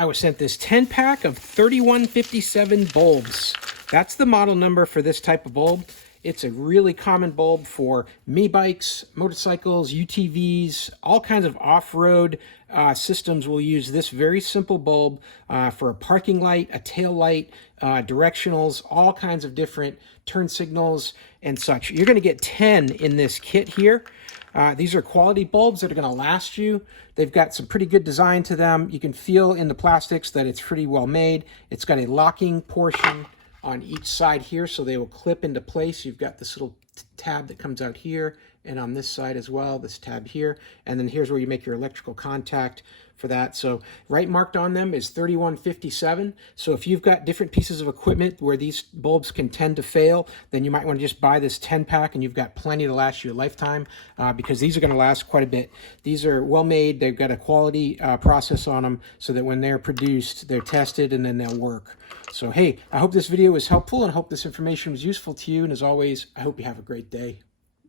I was sent this 10-pack of 3157 bulbs. That's the model number for this type of bulb. It's a really common bulb for mini bikes, motorcycles, UTVs, all kinds of off-road systems will use this very simple bulb for a parking light, a tail light, directionals, all kinds of different turn signals and such. You're going to get 10 in this kit here. These are quality bulbs that are going to last you. They've got some pretty good design to them. You can feel in the plastics that it's pretty well made. It's got a locking portion on each side here, so they will clip into place. You've got this little tab that comes out here, and on this side as well, this tab here. And then here's where you make your electrical contact for that. So right marked on them is 3157. So if you've got different pieces of equipment where these bulbs can tend to fail, then you might want to just buy this 10-pack and you've got plenty to last you a lifetime because these are going to last quite a bit. These are well made. They've got a quality process on them so that when they're produced, they're tested and then they'll work. So hey, I hope this video was helpful and I hope this information was useful to you. And as always, I hope you have a great day.